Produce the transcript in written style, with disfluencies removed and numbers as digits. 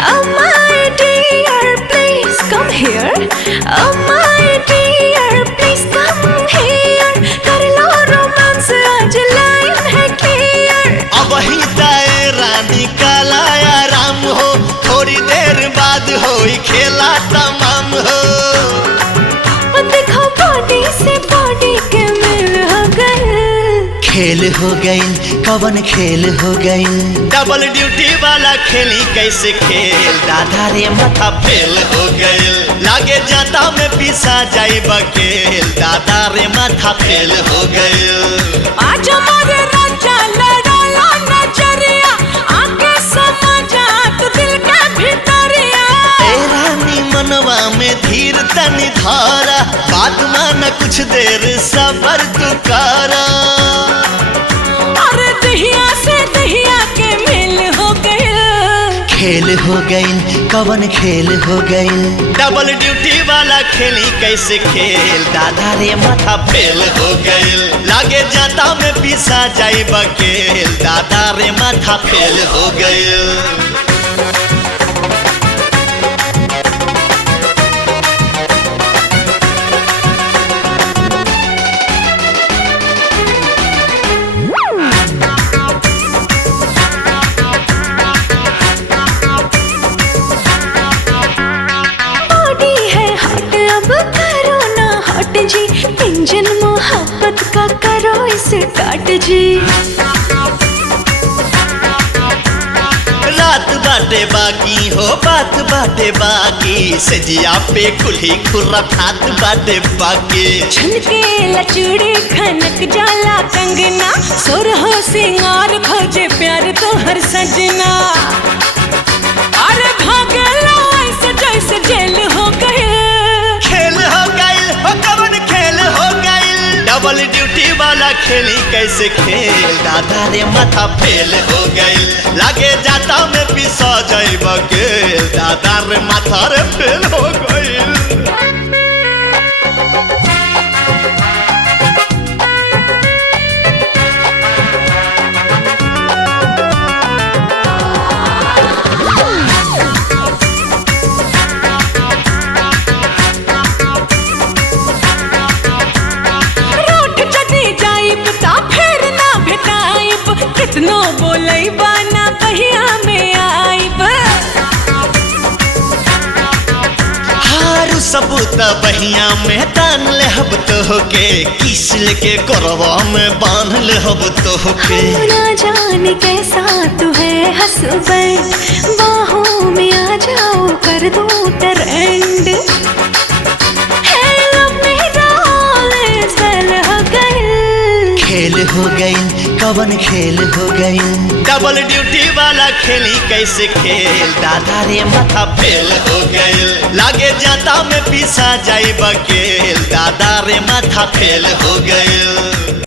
Oh my dear, please come here. Oh my dear, please come here. कर लो romance आज line है clear. अब ही तय रानी काला आराम हो, थोड़ी देर बाद हो खेला तमाम हो। देखो बॉडी से बॉडी के मिल हो गए। खेल हो गई कवन खेल हो गई, डबल ड्यूटी वाला खेली कैसे खेल, दादा रे माथा फेल हो गई, लागे जाता में पिसा जाई बकेल, दादा रे माथा फेल हो गई। आज हमारे राजा लड़ाला नजरिया, आके समझा तू दिल के भीतरिया। ए रानी मनवा में धीर तनी धारा, बात मान कुछ देर सबर तू करा। अरे दहिया से दहिया के मिल हो गए। खेल हो गई कवन खेल हो गई, डबल ड्यूटी वाला खेली कैसे खेल, दादा रे माथा फेल हो गई, लागे जाता में पिसा जाई बकेल, दादा रे माथा फेल हो गई। जी इंजन मोहब्बत का करो इसे काट जी। रात बाटे बाकी हो बात बाटे बाकी, सजिया पे खुली खुर्रा ठात बाटे बाकी। छनके लचूड़ी खनक जाला कंगना, सुर हो सिंगार खोजे प्यार तो हर सजना। अरे भागे लो ऐसे जैसे जेल हो गए। डबल ड्यूटी वाला खेली कैसे खेल, दादा रे माथा फेल हो गई, लागे जाता में पिसा जाई बकेल, दादा रे माथा रे फेल हो गई। कितनो बोलई बाना बहिया में आईब। हारू सबूत बहिया में तान ले हब तो होके, किस लेके करवा में बांध ले हब तो होके। ना जाने कैसा तू है हसबैंड, बाहों में आ जाओ कर दो ट्रेंड। खेल हो गई कवन खेल हो गई, डबल ड्यूटी वाला खेली कैसे खेल, दादा रे माथा फेल हो गई, लागे जाता में पिसा जाई बकेल, दादा रे माथा फेल हो गई।